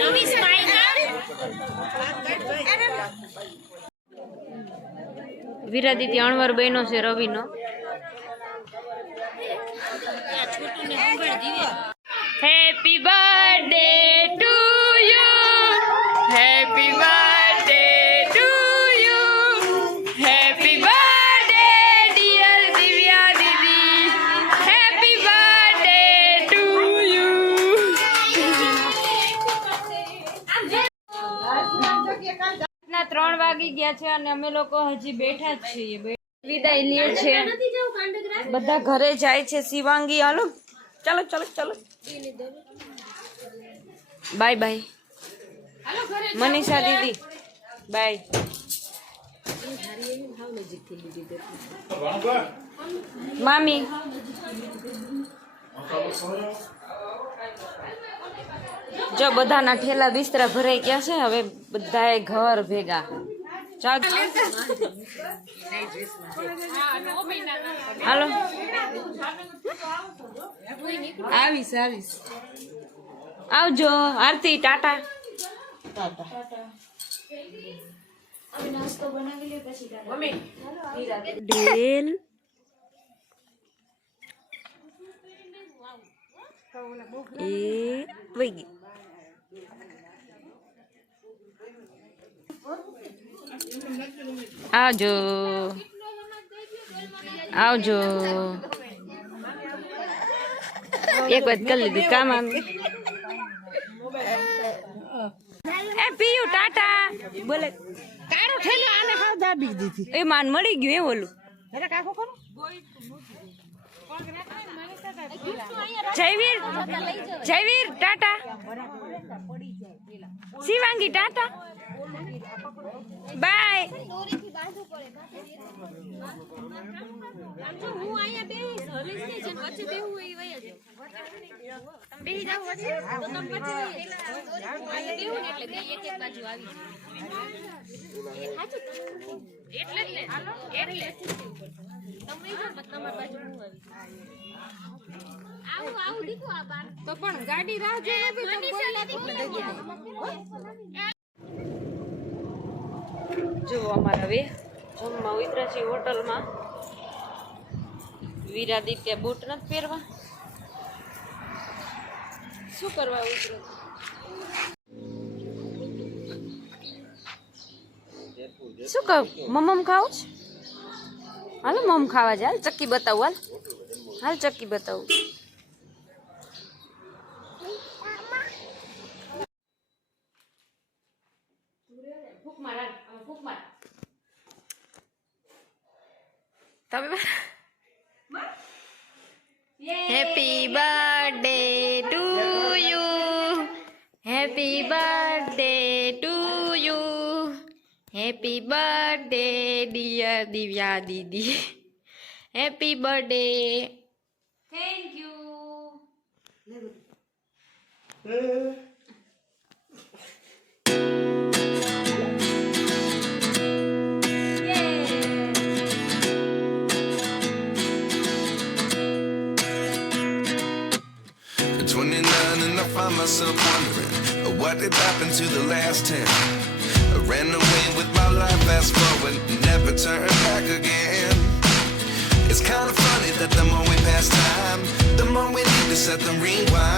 નવી સ્માઈલ વિરાદિત્ય અણવર બહેનો છે રવિનો. ત્રણ વાગી ગયા છે અને અમે લોકો હજી બેઠા જ છીએ. વિદાય લે છે. બધા ઘરે જાય છે. શિવાંગી હાલો. ચાલો ચાલો ચાલો. Bye bye. મનીષા દીદી. બાય. મામી. જો બધાના ઠેલા બિસ્તરા ભરાઈ ગયા છે, હવે બધાએ ઘર ભેગા. હાલો. આવીશ આવીશ. આવજો, આરતી, ટાટા. ડેલ. એ વઈ ગઈ. આવજો. આવજો. એક વાત કરી લીધી કામ આમ એ પીયું ટાટા. બોલે કાળો ઠેલો આને હાવ દાબી દીધી. એ માન મળી ગયું એ ઓલું. અરે કાકો કોણ Jayveer Jayveer tata Shivangi tata bye એટલે તમે તમારી બાજુ હું આવી આવું આવું દીકું આ બાર તો પણ ગાડી રાહ જોઈ નથી તો મનીષા જો અમારા હવે જમવા ઉતર્યા છીએ હોટલમાં. વિરાદિત્ય બૂટ નથી પહેરવા. શું કરવા ઉતરે શું કહું? મમ્મ ખાવું છે? હાલો મમ ખાવા જાય. હાલ ચક્કી બતાવું હાલ. હાલ ચક્કી બતાવું. તમે happy birthday to you happy birthday to you happy birthday dear Divya Didi happy birthday 29 and I find myself wondering uh, what did happen to the last 10. I ran away with my life, fast forward, never turn back again. It's kind of funny that the more we pass time, the more we need to set them rewind.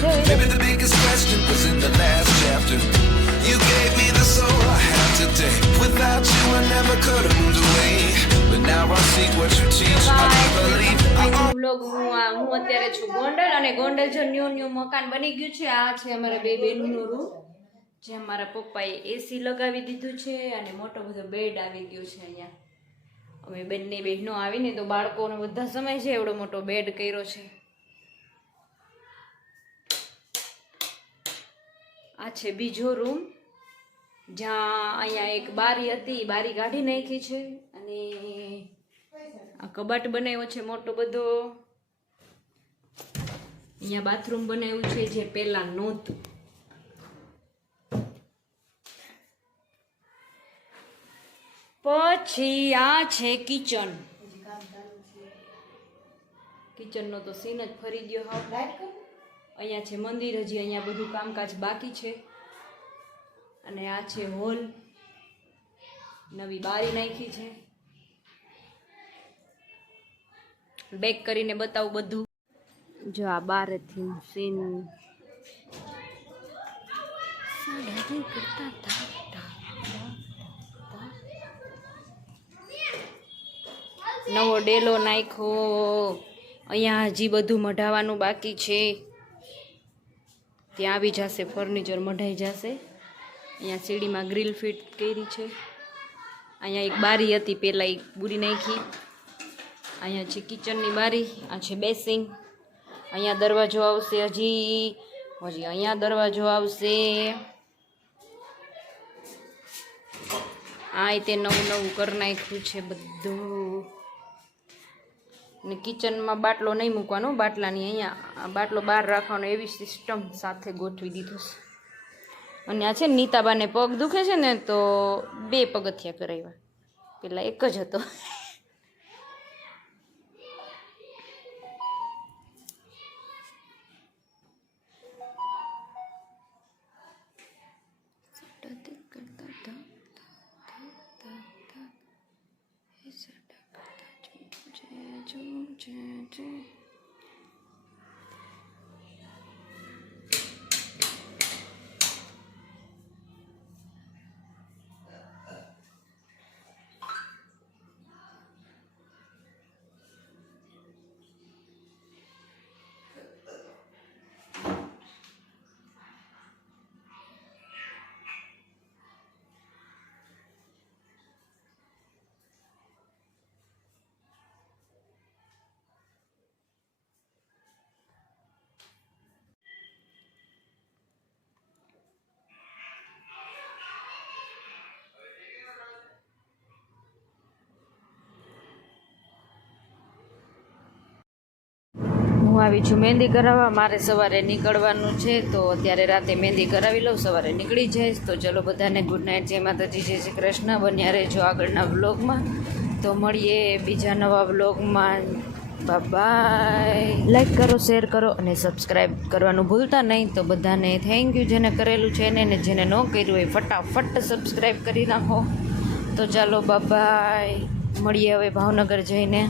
Answer. Maybe the biggest question was in the last chapter. You gave me the soul I have today. Without you, I never could have moved away. But now I see what you teach. I believe blog હું આ હું અત્યારે છું ગોંડલ અને ગોંડલ જો new new મકાન બની ગયું છે આ છે અમારા બે બહેનનું રૂમ જે અમારા પપ્પાએ એસી લગાવી દીધું છે અને મોટો બધો બેડ આવી ગયો છે અહીંયા અમે બંને બહેનો આવીને તો બાળકોનો બધા સમય છે એવડો મોટો બેડ કર્યો છે આ છે બીજો રૂમ, જ્યાં અહીંયા એક બારી હતી બારી કાઢી નાખી છે અને આ કબાટ બનાવ્યો છે મોટો બધો. અહીંયા બાથરૂમ બનાવ્યું છે જે પહેલા નહોતું. પછી આ છે કિચન. કિચનનો તો સીન જ ફરી ગયો હાવ અહીંયા છે મંદિર, હજી અહીંયા બધું કામકાજ બાકી છે. અને આ છે હોલ. નવી બારી નાખી છે. બેક કરીને બતાવું બધું. જો આ બારથી સીન નવો ડેલો નાખ્યો. અહીંયા હજી બધું મઢાવાનું બાકી છે. ત્યાં આવી જશે ફર્નિચર મઢાઈ જશે. અહીંયા સીડીમાં ગ્રીલ ફિટ કરી છે. અહીંયા એક બારી હતી, પહેલાં એક બુરી નાખી. અહીંયા છે કિચનની બારી, આ છે બેસિંગ અહીંયા દરવાજો આવશે હજી. હજી અહીંયા દરવાજો આવશે. આ તે નવું નવું કરી નાખ્યું છે બધું. ને કિચનમાં બાટલો નહીં મૂકવાનો, બાટલાની અહીંયા બાટલો બહાર રાખવાનો, એવી સિસ્ટમ સાથે ગોઠવી દીધો છે. અને આ છે નીતાબાને પગ દુખે છે ને તો બે પગથિયા કરાવ્યા. પેલા એક જ હતો. હું આવી છું. મહેંદી કરાવવા મારે સવારે નીકળવાનું છે, તો અત્યારે રાતે મહેંદી કરાવી લઉં, સવારે નીકળી જઈશ. તો ચલો બધાને ગુડ નાઇટ જય માતાજી, જય શ્રી કૃષ્ણ. બન્યા રહેજો આગળના વ્લોગમાં તો મળીએ બીજા નવા વ્લોગમાં બાય લાઈક કરો શેર કરો અને સબસ્ક્રાઈબ કરવાનું ભૂલતા નહીં. તો બધાને થેન્ક યુ જેને કરેલું છે ને જેને ન કર્યું હોય ફટાફટ સબસ્ક્રાઈબ કરી નાખો. તો ચાલો બાય મળીએ હવે ભાવનગર જઈને.